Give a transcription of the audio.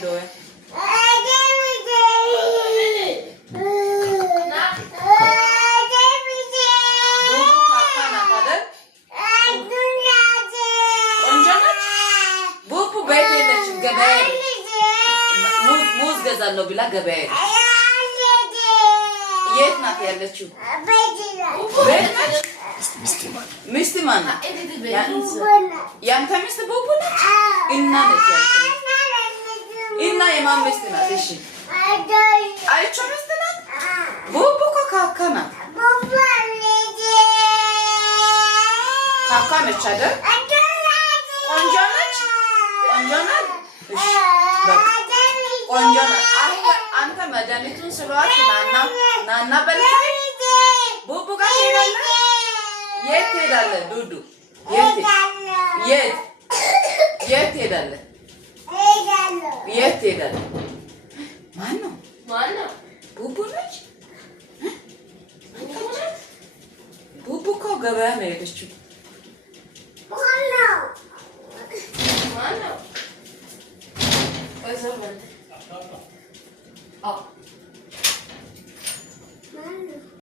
doya. ሙዝ ገዛለሁ ብላ ገበያ የት ናት ያለችው? ቤት ነች። ሚስት ማን ናት? ያንተ ሚስት ቡቡ ነች እና ነች እና የማን ሚስት ናት? እሺ አይቾ ሚስት ናት። ቡቡ እኮ ካካ ናት። ካካ ነች አይደል? ቆንጆ ነች። ቆንጆ ናት። እሺ በቃ ቆንጆ ናት። አንተ መድኃኒቱን ስለዋት ናና በልተህ ቡቡ ጋር ትሄዳለህ። የት ትሄዳለህ? ዱዱ የት ትሄዳለህ? የት ትሄዳለህ? ማነው? ቡቡ ነች። ቡቡ እኮ ገበያ ነው የሄደችው። ማነው?